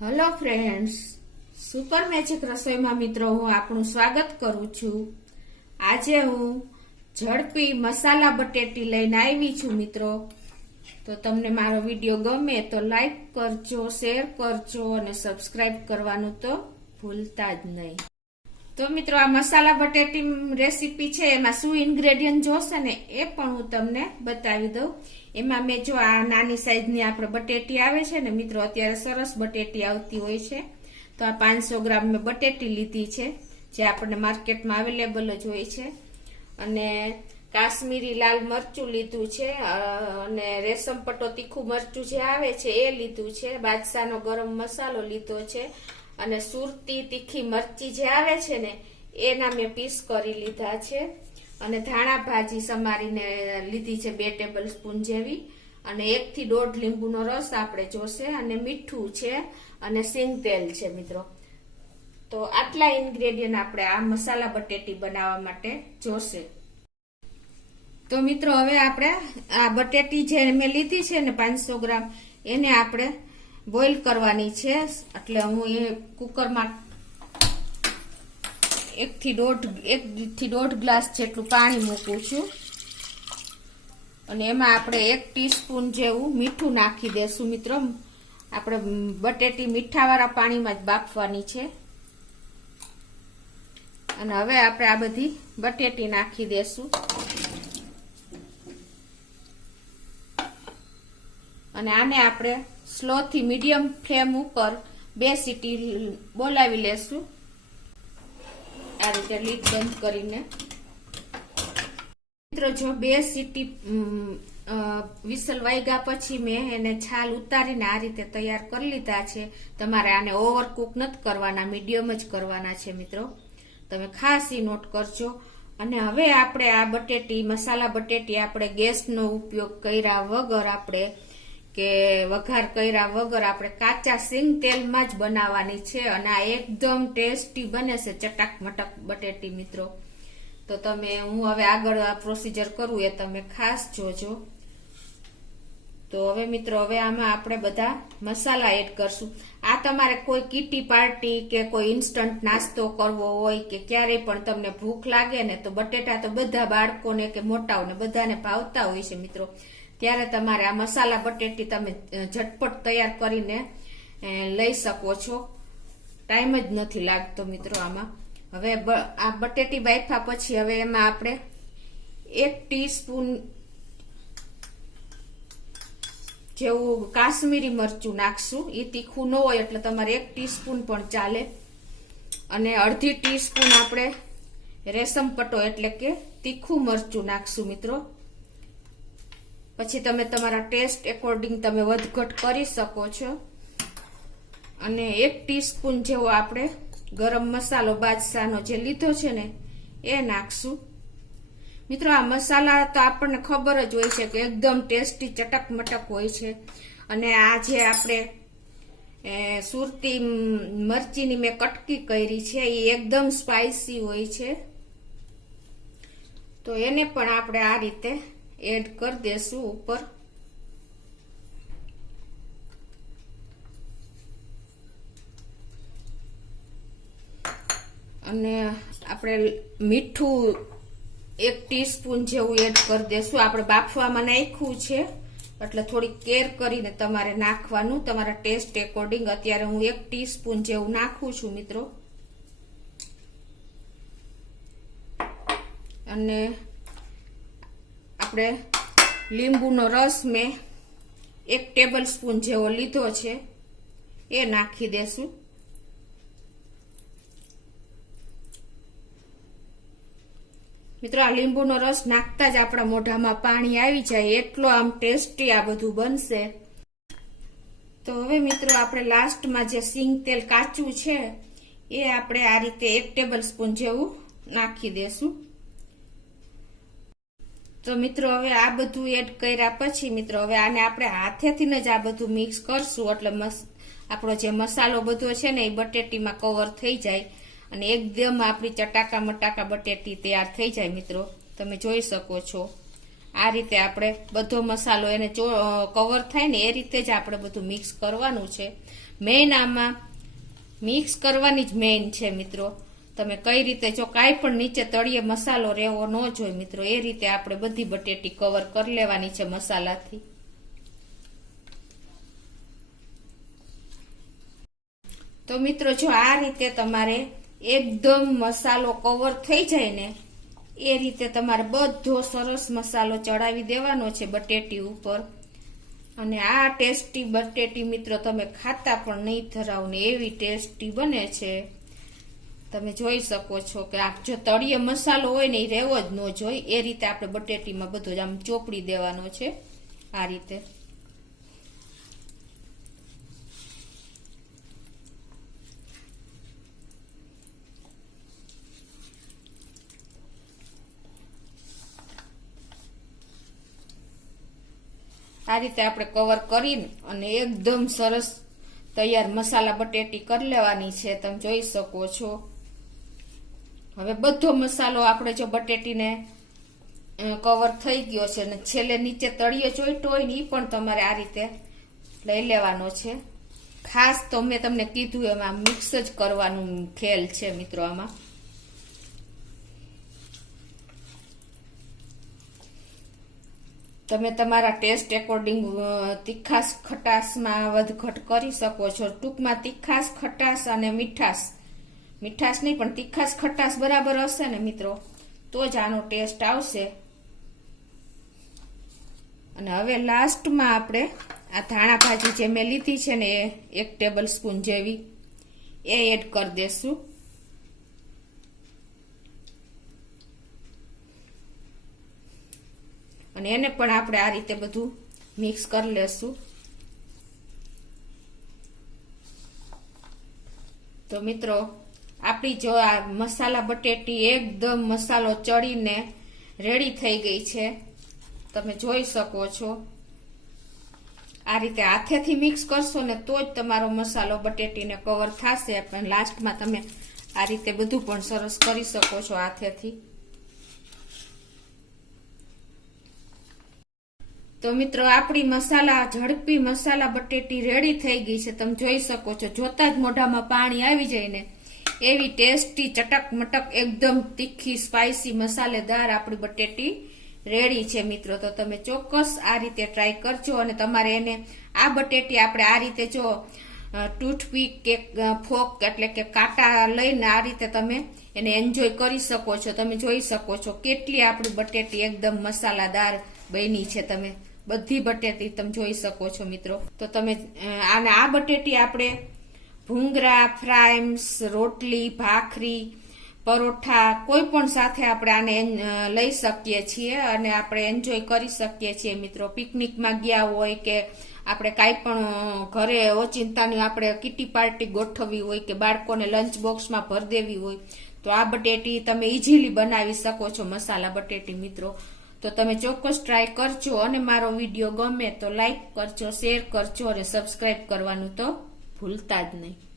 Hello friends, super magic રસોઈમાં મિત્રો હું આપનું સ્વાગત કરું છું। આજે હું ઝડપી મસાલા બટેટી લઈને આવી છું મિત્રો। તો તમને મારો વિડીયો ગમે તો લાઈક કરજો, શેર કરજો અને સબસ્ક્રાઇબ કરવાનું તો ભૂલતા જ નહીં। તો મિત્રો આ મસાલા બટેટી રેસીપી છે, એમાં શું ઇન્ગ્રેડિયન્ટ જોશે ને એ પણ હું તમને બતાવી દઉં। એમાં મેં જો આ નાની સાઈઝની આપણે બટેટી આવે છે ને મિત્રો, અત્યારે સરસ બટેટી આવતી હોય છે, તો આ 500 ગ્રામ મેં બટેટી લીધી છે, જે આપણને માર્કેટમાં અવેલેબલ જ હોય છે। અને કાશ્મીરી લાલ મરચું લીધું છે, અને રેશમ પટ્ટો તીખું મરચું જે આવે છે એ લીધું છે, બાદશાહનો ગરમ મસાલો લીધો છે, અને સુરતી તીખી મરચી જે આવે છે ને એના મેં પીસ કરી લીધા છે, અને ધાણા ભાજી સમારીને લીધી છે 2 ટેબલ સ્પૂન જેવી, અને 1 થી 1.5 લીંબુનો રસ આપણે જોશે, અને મીઠું છે અને સિંગ તેલ છે મિત્રો। તો આટલા ઇન્ગ્રેડિયન્ટ આપણે આ મસાલા બટેટી બનાવવા માટે જોશે। તો મિત્રો હવે આપણે આ બટેટી જે મેં લીધી છે ને 500 ગ્રામ, એને આપણે બોઇલ કરવાની છે। એટલે હું એ કુકરમાં 1 થી 1.5 ગ્લાસ જેટલું પાણી મૂકું છું, અને એમાં આપણે 1 ટીસ્પૂન જેવું મીઠું નાખી દેશું મિત્રો। આપણે બટેટી મીઠાવાળા પાણીમાં જ બાફવાની છે। અને હવે આપણે આ બધી બટેટી નાખી દેશું, અને આને આપણે સ્લો થી મીડિયમ ફ્લેમ ઉપર 2 સીટી બોલાવી લેશું, આ રીતે લીડ બંધ કરીને। મિત્રો જો 2 સીટી વિસલ વાગ્યા પછી મેં એને છાલ ઉતારીને આ રીતે તૈયાર કરી લીધા છે। તમારે આને ઓવરકુક નથી કરવાના, મીડિયમ જ કરવાના છે મિત્રો, તમે ખાસ ઈ નોટ કરજો। અને હવે આપણે આ બટેટી મસાલા બટેટી આપણે ગેસનો ઉપયોગ કર્યા વગર, આપણે કે વઘાર કર્યા વગર આપણે કાચા સિંગ તેલમાં જ બનાવવાની છે, અને આ એકદમ ટેસ્ટી બને છે, ચટાક મટક બટેટી મિત્રો। તો તમે હું હવે આગળ આ પ્રોસીજર કરું એ તમે ખાસ જોજો। તો હવે મિત્રો હવે આમાં આપણે બધા મસાલા એડ કરશું। આ તમારે કોઈ કીટી પાર્ટી કે કોઈ ઇન્સ્ટન્ટ નાસ્તો કરવો હોય કે ક્યારેય પણ તમને ભૂખ લાગે ને, તો બટેટા તો બધા બાળકોને કે મોટાઓને બધાને ભાવતા હોય છે મિત્રો, ત્યારે તમારે આ મસાલા બટેટી તમે ઝટપટ તૈયાર કરીને લઈ શકો છો, ટાઈમ જ નથી લાગતો મિત્રો આમાં। હવે આ બટેટી બાફ્યા પછી હવે એમાં આપણે 1 ટીસ્પૂન જેવું કાશ્મીરી મરચું નાખશું। એ તીખું ન હોય એટલે તમારે 1 ટીસ્પૂન પણ ચાલે, અને 1/2 ટીસ્પૂન આપણે રેશમ પટ્ટો એટલે કે તીખું મરચું નાખશું મિત્રો। પછી તમે તમારા ટેસ્ટ એકોર્ડિંગ તમે વધઘટ કરી શકો છો, અને 1 ટીસ્પૂન જેવો આપણે ગરમ મસાલો બાદશાહનો જે લીધો છે ને એ નાખશું મિત્રો। આ મસાલા તો આપણને ખબર જ હોય છે કે એકદમ ટેસ્ટી ચટક મટક હોય છે, અને આ જે આપણે સુરતી મરચીની મેં કટકી કરી છે એ એકદમ સ્પાઇસી હોય છે, તો એને પણ આપણે આ રીતે એડ કરી દેશું ઉપર। અને આપણે મીઠું 1 ટીસ્પૂન જેવું એડ કરી દેશું। આપણે બાફવામાં નાખ્યું છે એટલે થોડી કેર કરીને તમારે નાખવાનું, તમારા ટેસ્ટ એકોર્ડિંગ। અત્યારે હું 1 ટીસ્પૂન જેવું નાખું છું મિત્રો। અને આપણે લીંબુનો રસ મેં 1 ટેબલ સ્પૂન જેવો લીધો છે, એ નાખી દેશું। મિત્રો આ લીંબુનો રસ નાખતા જ આપણા મોઢામાં પાણી આવી જાય, એટલો આમ ટેસ્ટી આ બધું બનશે। તો હવે મિત્રો આપણે લાસ્ટમાં જે સિંગ તેલ કાચું છે એ આપણે આ રીતે 1 ટેબલ સ્પૂન જેવું નાખી દેશું। તો મિત્રો હવે આ બધું એડ કર્યા પછી મિત્રો હવે આને આપણે હાથેથી જ આ બધું મિક્સ કરશું, એટલે આપણો જે મસાલો બધો છે ને એ બટેટીમાં કવર થઈ જાય, અને એકદમ આપણી ચટાકા મટાકા બટેટી તૈયાર થઈ જાય મિત્રો। તમે જોઈ શકો છો આ રીતે આપણે બધો મસાલો એને કવર થાય ને એ રીતે જ આપણે બધું મિક્સ કરવાનું છે. મેઇન આમાં મિક્સ કરવાની જ મેઇન છે મિત્રો. તમે કઈ રીતે જો કાંઈ પણ નીચે તળિયે મસાલો રહેવો ન જોઈએ મિત્રો, એ રીતે આપણે બધી બટેટી કવર કરી લેવાની છે મસાલાથી. તો મિત્રો જો આ રીતે તમારે એકદમ મસાલો કવર થઈ જાય ને એ રીતે તમારે બધો સરસ મસાલો ચડાવી દેવાનો છે બટેટી ઉપર. અને આ ટેસ્ટી બટેટી મિત્રો તમે ખાતા પણ નહીં ધરાવ ને એવી ટેસ્ટી બને છે. તમે જોઈ શકો છો કે આ જો તળિયે મસાલો હોય ને એ રહેવો જ ન જોઈએ, એ રીતે આપણે બટેટીમાં બધો જ આમ ચોપડી દેવાનો છે આ રીતે. આ રીતે આપણે કવર કરીને અને એકદમ સરસ તૈયાર મસાલા બટેટી કરી લેવાની છે. તમે જોઈ શકો છો. હવે બધો મસાલો આપણે જો બટેટીને કવર થઈ ગયો છે અને છેલ્લે નીચે તળિયે ચોઈટો હોય ને એ પણ તમારે આ રીતે લઈ લેવાનો છે. ખાસ તો મેં તમને કીધું એમાં મિક્સ જ કરવાનું ખેલ છે મિત્રો. આમાં તમે તમારા ટેસ્ટ એકોર્ડિંગ તીખાશ ખટાશમાં વધઘટ કરી શકો છો. ટૂંકમાં તીખાશ ખટાશ અને મીઠાશ નહીં પણ તીખાશ ખટાશ બરાબર હશે ને મિત્રો તો જ આનો ટેસ્ટ આવશે. અને હવે લાસ્ટમાં આપણે આ ધાણા ભાજી જે મેં લીધી છે ને એ 1 ટેબલ સ્પૂન જેવી એ એડ કરી દેશું. અને એને પણ આપણે આ રીતે બધું મિક્સ કરી લેશું. તો મિત્રો આપણી જો આ મસાલા બટેટી એકદમ મસાલો ચડીને રેડી થઈ ગઈ છે. તમે જોઈ શકો છો. આ રીતે હાથેથી મિક્સ કરશો ને તો જ તમારો મસાલો બટેટીને કવર થશે. પણ લાસ્ટમાં તમે આ રીતે બધું પણ સરસ કરી શકો છો હાથેથી. તો મિત્રો આપણી ઝડપી મસાલા બટેટી રેડી થઈ ગઈ છે. તમે જોઈ શકો છો. જોતા જ મોઢામાં પાણી આવી જાય ને એવી ટેસ્ટી ચટક મટક એકદમ તીખી સ્પાઇસી મસાલેદાર આપણી બટેટી રેડી છે મિત્રો. તો તમે ચોક્કસ આ રીતે ટ્રાય કરજો. અને તમારે એને આ બટેટી આપણે આ રીતે જો ટૂથપીક કે ફોક એટલે કે કાંટા લઈને આ રીતે તમે એને એન્જોય કરી શકો છો. તમે જોઈ શકો છો કેટલી આપણી બટેટી એકદમ મસાલાદાર બની છે. તમે બધી બટેટી તમે જોઈ શકો છો મિત્રો. તો તમે આ બટેટી આપણે ભૂંગરા, ફ્રાઈમ્સ, રોટલી, ભાખરી, પરોઠા કોઈ પણ સાથે આપણે આને લઈ શકીએ છીએ અને આપણે એન્જોય કરી શકીએ છીએ મિત્રો. પિકનિકમાં ગયા હોય કે આપણે કાંઈ પણ ઘરે ઓચિંતાની આપણે કિટી પાર્ટી ગોઠવવી હોય કે બાળકોને લંચ બોક્સમાં ભરી દેવી હોય તો આ બટેટી તમે ઇઝીલી બનાવી શકો છો મસાલા બટેટી મિત્રો. તો તમે ચોક્કસ ટ્રાય કરજો. અને મારો વિડીયો ગમે તો લાઈક કરજો, શેર કરજો અને સબસ્ક્રાઈબ કરવાનું તો ભૂલતા જ નહીં.